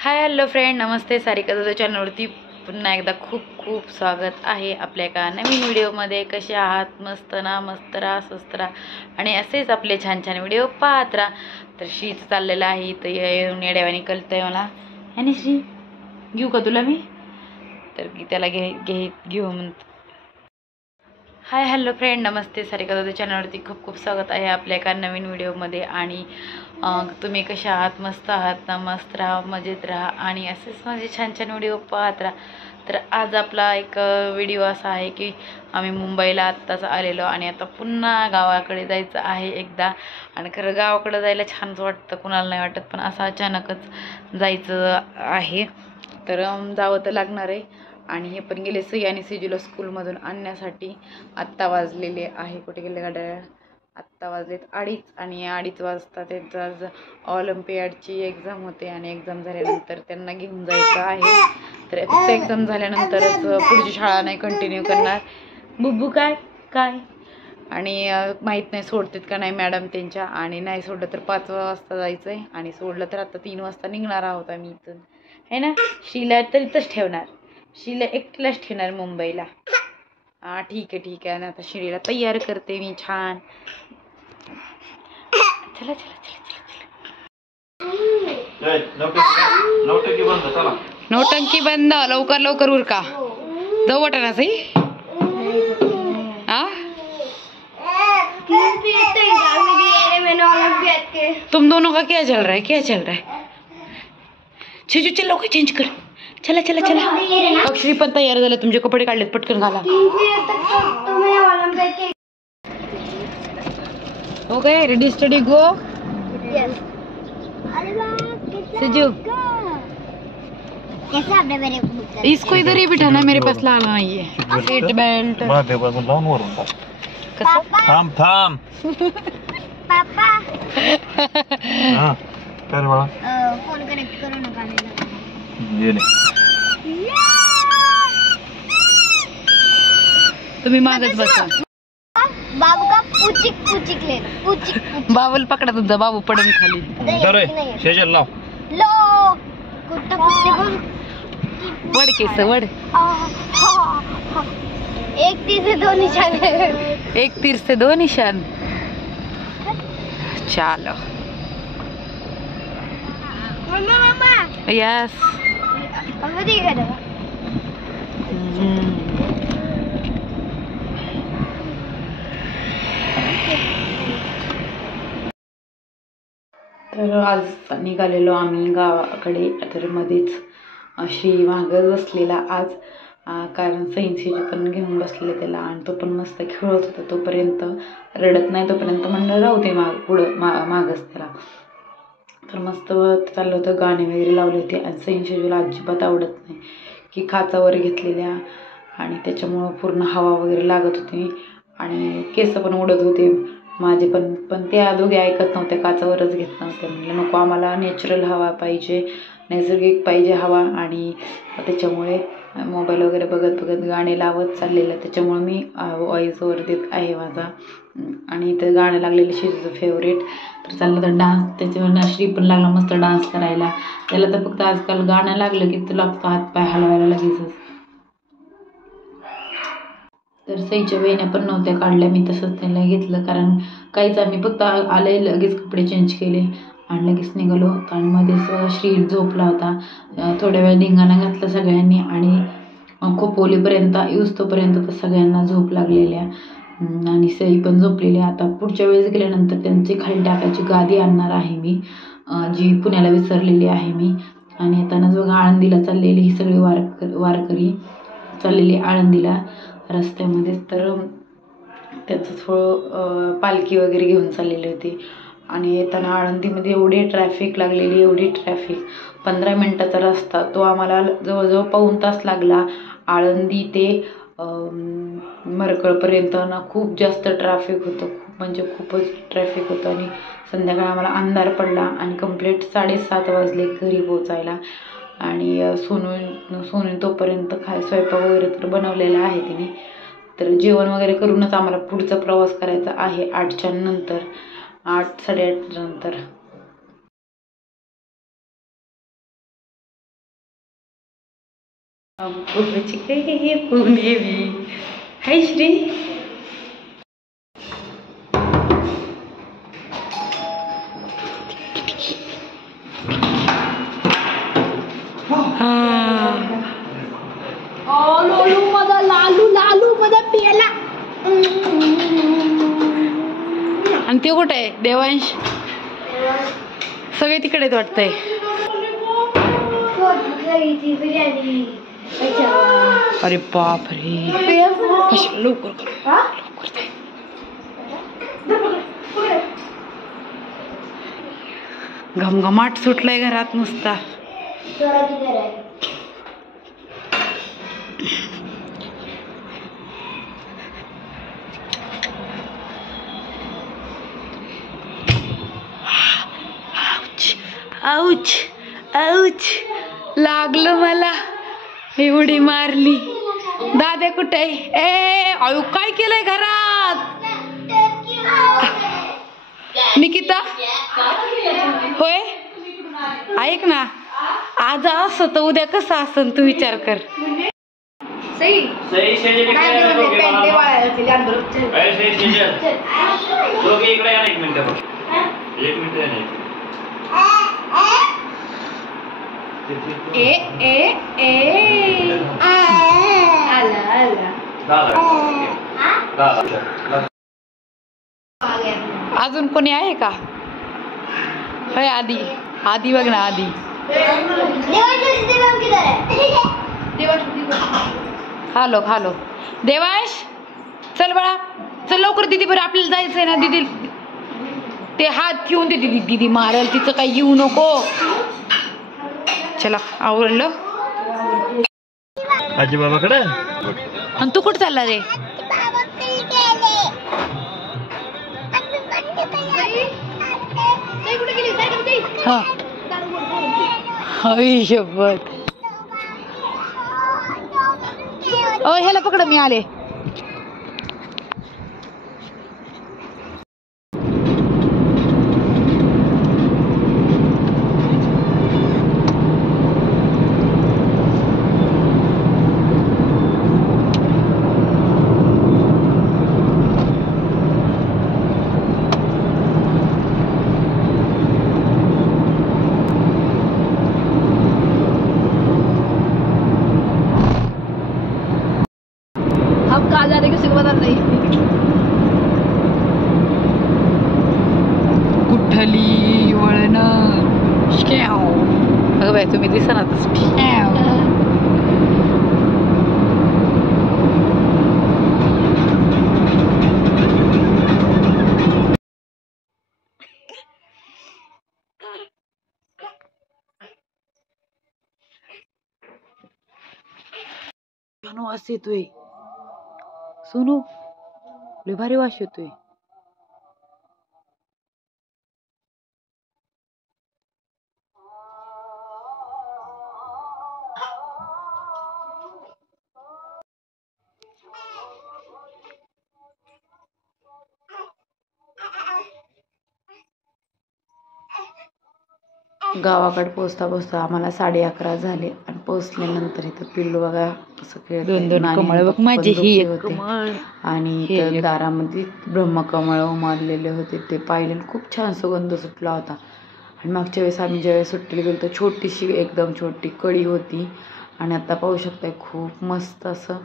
Hi hello friend, नमस्ते. सारिका दादा चॅनलवरती पुन्हा एकदा खूप खूप स्वागत आहे आपल्या एका नवीन व्हिडिओमध्ये. कसे आहात? मस्त ना? मस्त राहा, स्वस्त राहा आणि असेच आपले छान छान व्हिडिओ पाहत राहा. तर श्रीचं चाललेलं आहे तर येऊन येड्यावानी कळतंय मला. आणि श्री घेऊ का तुला मी? तर त्याला घेऊ म्हणतो. हाय हॅलो फ्रेंड, नमस्ते. सारिका दादा चॅनलवरती खूप खूप स्वागत आहे आपल्या एका नवीन व्हिडिओमध्ये. आणि तुम्ही कशा आहात? मस्त आहात ना? मस्त राहा, मजेत राहा आणि असेच माझे छान छान व्हिडिओ पाहत राहा. तर आज आपला एक व्हिडिओ असा आहे की आम्ही मुंबईला आत्ताच आलेलो आणि आता पुन्हा गावाकडे जायचं आहे एकदा. आणि खरं गावाकडे जायला छानच वाटतं, कुणाला नाही वाटत, पण असं अचानकच जायचं आहे. तर जावं तर लागणार आहे. आणि हे पण गेले सई आणि सिजूला स्कूलमधून आणण्यासाठी. आत्ता वाजलेले आहे, कुठे गेले गाड्या? आत्ता वाजलेत 2:30 आणि 2:30 वाजता त्यांचं आज ऑलिम्पियाडची एक्झाम होते आणि एक्झाम झाल्यानंतर त्यांना घेऊन जायचं आहे. तर फक्त एक्झाम झाल्यानंतरच पुढची शाळा नाही कंटिन्यू करणार. बुब्बू काय काय आणि माहीत नाही सोडतात का नाही मॅडम त्यांच्या. आणि नाही सोडलं तर 5 वाजता जायचं आहे आणि सोडलं तर आता 3 वाजता निघणार आहोत आम्ही इथून, है ना? शीला तर इथंच ठेवणार, शीला एकटीलाच ठेवणार मुंबईला. हा ठीक आहे आणि आता श्रीला तयार करते मी छान. चला चला चला चला. नौटंकी बंद. लवकर लवकर उरका. जाऊ वाटा ना सही. तुम दोनों का क्या चल रहा है? क्या चल रहा है? चल चल लवकर चेंज कर. चला चला चला. अक्षरी पण तयार झालं, तुमचे कपडे काढलेत, पटकन घाला. हो गए? रेडी स्टडी गो. सिजू इसको इधर ही बिठाना, मेरे पास लाना नहीं है सीट बेल्ट. थांब थांब. पापा हां काय रे बाळा? फोन कनेक्ट करू नका. ये ले. तुम्ही मागच बसा. बाबू का पुचिक पुचिक ले पुचिक. बाबूल पकडा तुमचा, बाबू पडून खाली. दरे शेजल लाव. लो कुत्ता कुत्ते बोल. वड केस वड. एक तीर से दो निशान. एक तीर से दो निशान. चलो मम्मा मम्मा. यस. मम्मा दी कर. तर आज निघालेलो आम्ही गावाकडे. तर मध्येच श्री मागच बसलेला आज, कारण सैन्सीची पण घेऊन बसलेले त्याला आणि तो पण मस्त खेळत होता. तोपर्यंत रडत नाही तोपर्यंत म्हणलं राहू दे पुढं मागच त्याला. तर मस्त चाललं होतं, गाणे वगैरे लावले होते. आणि सैन्सीला अजिबात आवडत नाही की खाचावर घेतलेल्या, आणि त्याच्यामुळं पूर्ण हवा वगैरे लागत होती आणि केस पण उडत होते माझे पण त्या दोघे ऐकत नव्हते, काचावरच घेत नव्हते. म्हणलं नको, आम्हाला नॅचरल हवा पाहिजे, नैसर्गिक पाहिजे हवा. आणि त्याच्यामुळे मोबाईल वगैरे बघत बघत गाणे लावत चाललेलं. त्याच्यामुळे मी व्हॉइस ओव्हर देत आहे माझा. आणि ते गाणं लागलेलं शिजूचं फेवरेट. तर चाललं तर डान्स, त्याच्यावर श्री पण लागला मस्त डान्स करायला. त्याला तर फक्त आजकाल गाणं लागलं की तुला हातपाय हलवायला लगेचच. तर सईच्या वेण्या पण नव्हत्या काढल्या, मी तसंच त्याला घेतलं, कारण काहीच आम्ही फक्त आले लगेच कपडे चेंज केले आणि लगेच निघालो. आणि मध्येच श्री झोपला होता. थोड्या वेळ धिंगाणा घातला सगळ्यांनी आणि खूप ओलीपर्यंत तोपर्यंत तर सगळ्यांना झोप लागलेल्या आणि सई पण झोपलेली. आता पुढच्या वेळेस गेल्यानंतर त्यांची खाली टाकायची गादी आणणार आहे मी, जी पुण्याला विसरलेली आहे मी. आणि येतानाच बघा आळंदीला चाललेली ही सगळी वारकरी चाललेली आळंदीला रस्त्यामध्ये. तर त्याचं थोडं पालखी वगैरे घेऊन चाललेली होती. आणि येताना आळंदीमध्ये एवढी ट्रॅफिक लागलेली, एवढी ट्रॅफिक. 15 मिनटाचा रस्ता तो आम्हाला जवळजवळ पाऊण तास लागला. आळंदी ते मरकळपर्यंत ना खूप जास्त ट्रॅफिक होतं, खूप म्हणजे खूपच ट्रॅफिक होतं. आणि संध्याकाळी आम्हाला अंधार पडला आणि कंप्लीट 7:30 वाजले घरी पोचायला. आणि सोनू तोपर्यंत स्वयंपाक वगैरे तर बनवलेला आहे तिने. तर जेवण वगैरे करूनच आम्हाला पुढचा प्रवास करायचा आहे 8च्या नंतर, 8 साडे 8 नंतर. चिकले पुणेवी. हाय श्री. आणि ते कुठे आहे देवांश? सगळे तिकडे वाटतंय. अरे बाप रे. लवकर घमघमाट सुटलाय घरात नुसता. आऊच आऊच लागलं मला. एवढी मारली. दादा कुठे आहे? ए आयु काय केलंय घरात? निकिता होय. ऐक ना, आज असं तर उद्या कसं असन तू विचार कर. अजून कोणी आहे का? होय आधी. आधी बघ ना आधी. खालो खालो. देवांश चल बाळा चल लवकर. दीदी बरं आपल्याला जायचंय ना. दीदी ते हात ठेवून दे. दीदी दीदी मारल तिचं काही येऊ नको. चला आवडलं. आजी बाबाकडे. आणि तू कुठं चालला रे? हा शपथ. ओ ह्याला पकड मी आले. कुठली वळण. अगं बाय तुम्ही दिसा. वास येतोय सोनू. लय भारी वास येतोय. गावाकडे पोचता पोचता आम्हाला 11:30 झाले. आणि पोचल्यानंतर इथं पिल्लू बघा कसं खेळत. दोन कमळ बघ माझी. ही एक कमळ. आणि इथं दारामध्ये ब्रह्मकमळ उमललेले होते. ते पाहिले खूप छान सुगंध सुटला होता. आणि मागच्या वेळेस आम्ही ज्यावेळेस सुट्टीला गेलो तर छोटीशी एकदम छोटी कळी होती. आणि आता पाहू शकताय खूप मस्त असं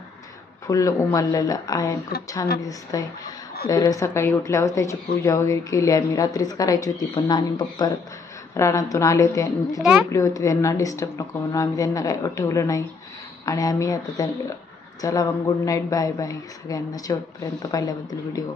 फुल उमललेलं आहे. खूप छान दिसतंय. तर सकाळी उठल्यावर त्याची पूजा वगैरे केली. आम्ही रात्रीच करायची होती पण नानी पप्पा रानातून आले होते आणि ते झोपले होते. त्यांना डिस्टर्ब नको म्हणून आम्ही त्यांना काही उठवलं नाही. आणि आम्ही आता चला मग गुड नाईट बाय बाय सगळ्यांना. शेवटपर्यंत पाहिल्याबद्दल व्हिडिओ.